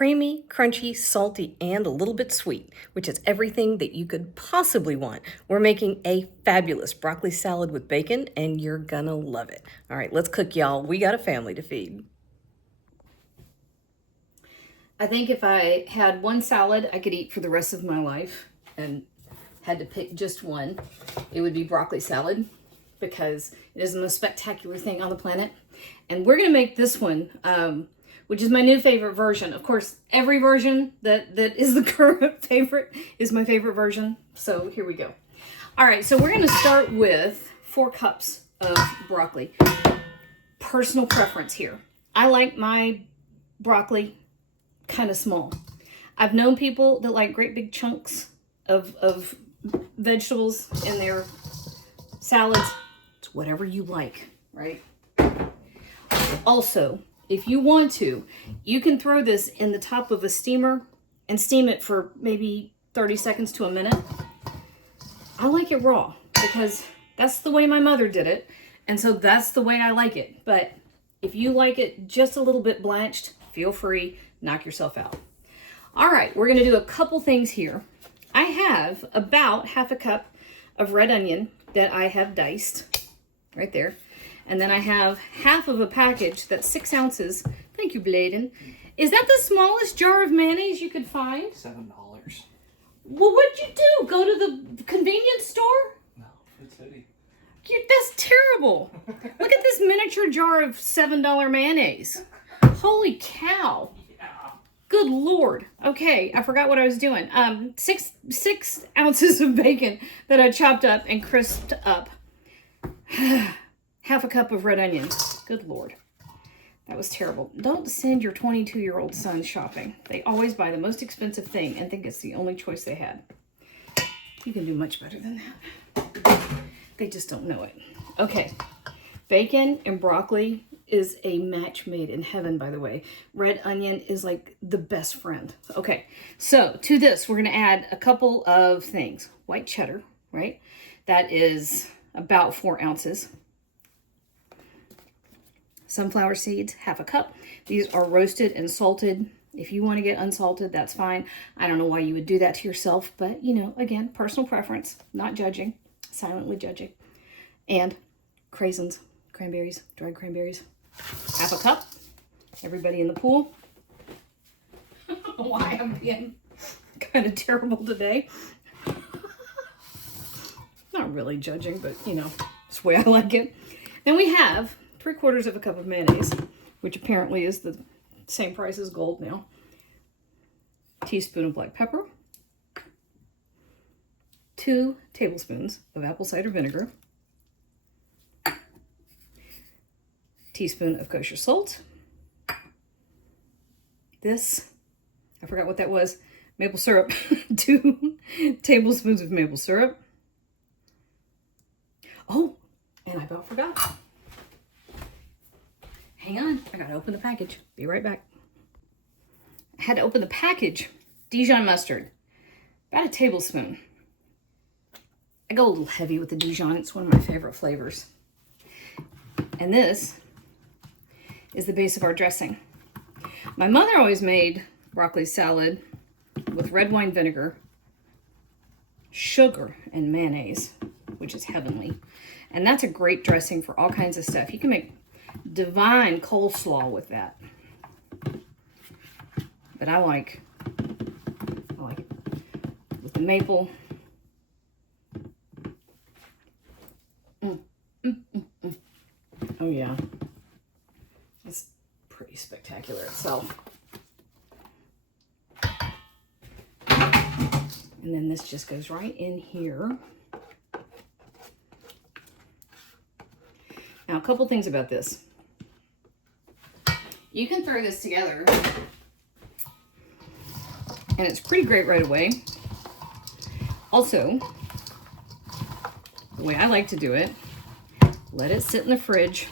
creamy, crunchy, salty, and a little bit sweet, which is everything that you could possibly want. We're making a fabulous broccoli salad with bacon, and you're gonna love it. All right, let's cook, y'all. We got a family to feed. I think if I had one salad I could eat for the rest of my life and had to pick just one, it would be broccoli salad because it is the most spectacular thing on the planet. And we're gonna make this one, which is my new favorite version. Of course, every version that is the current favorite is my favorite version. So here we go. All right, so we're gonna start with 4 cups of broccoli. Personal preference here. I like my broccoli kind of small. I've known people that like great big chunks of vegetables in their salads. It's whatever you like, right? Also, if you want to, you can throw this in the top of a steamer and steam it for maybe 30 seconds to a minute. I like it raw because that's the way my mother did it, and so that's the way I like it. But if you like it just a little bit blanched, feel free, knock yourself out. All right, we're gonna do a couple things here. I have about half a cup of red onion that I have diced right there. And then I have half of a package that's 6 ounces. Thank you, Bladen. Is that the smallest jar of mayonnaise you could find? $7. Well, what'd you do? Go to the convenience store? No, it's hoodie. That's terrible. Look at this miniature jar of $7 mayonnaise. Holy cow. Yeah. Good Lord. Okay, I forgot what I was doing. 6 ounces of bacon that I chopped up and crisped up. Half a cup of red onion. Good Lord. That was terrible. Don't send your 22-year-old son shopping. They always buy the most expensive thing and think it's the only choice they had. You can do much better than that. They just don't know it. Okay. Bacon and broccoli is a match made in heaven, by the way. Red onion is like the best friend. Okay, so to this, we're gonna add a couple of things. White cheddar, right? That is about 4 ounces. Sunflower seeds, half a cup. These are roasted and salted. If you want to get unsalted, that's fine. I don't know why you would do that to yourself, but you know, again, personal preference, not judging, silently judging. And craisins, cranberries, dried cranberries. Half a cup. Everybody in the pool. I don't know why I'm being kind of terrible today. Not really judging, but you know, it's the way I like it. Then we have 3/4 of a cup of mayonnaise, which apparently is the same price as gold now. Teaspoon of black pepper. 2 tablespoons of apple cider vinegar. Teaspoon of kosher salt. This, I forgot what that was, maple syrup. 2 tablespoons of maple syrup. Oh, and I about forgot. Hang on, I gotta open the package. Be right back. I had to open the package. Dijon mustard, about a tablespoon. I go a little heavy with the Dijon. It's one of my favorite flavors. And this is the base of our dressing. My mother always made broccoli salad with red wine vinegar, sugar, and mayonnaise, which is heavenly. And that's a great dressing for all kinds of stuff. You can make divine coleslaw with that. But I like it with the maple. Oh yeah. It's pretty spectacular itself. And then this just goes right in here. Now, a couple things about this. You can throw this together, and it's pretty great right away. Also, the way I like to do it, let it sit in the fridge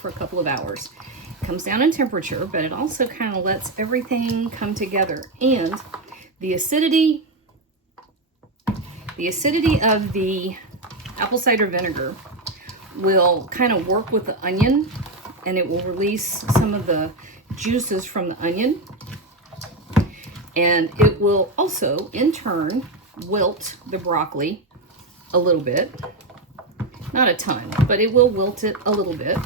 for a couple of hours. It comes down in temperature, but it also kind of lets everything come together. And the acidity of the apple cider vinegar will kind of work with the onion, and it will release some of the juices from the onion. And it will also, in turn, wilt the broccoli a little bit. Not a ton, but it will wilt it a little bit.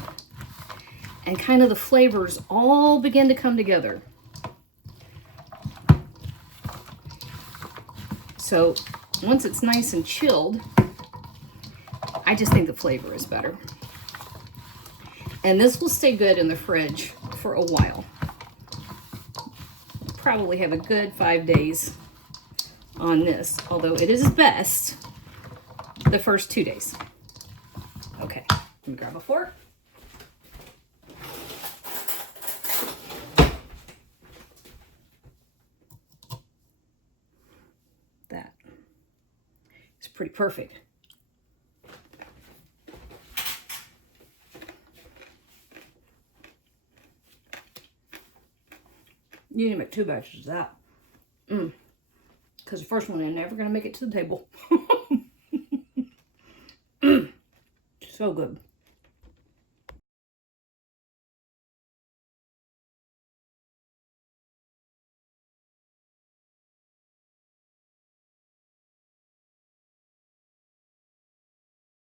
And kind of the flavors all begin to come together. So once it's nice and chilled, I just think the flavor is better. And this will stay good in the fridge for a while. Probably have a good 5 days on this, although it is best the first 2 days. Okay, let me grab a fork. That is pretty perfect. You need to make 2 batches of that. Because the first one, I'm never going to make it to the table. So good.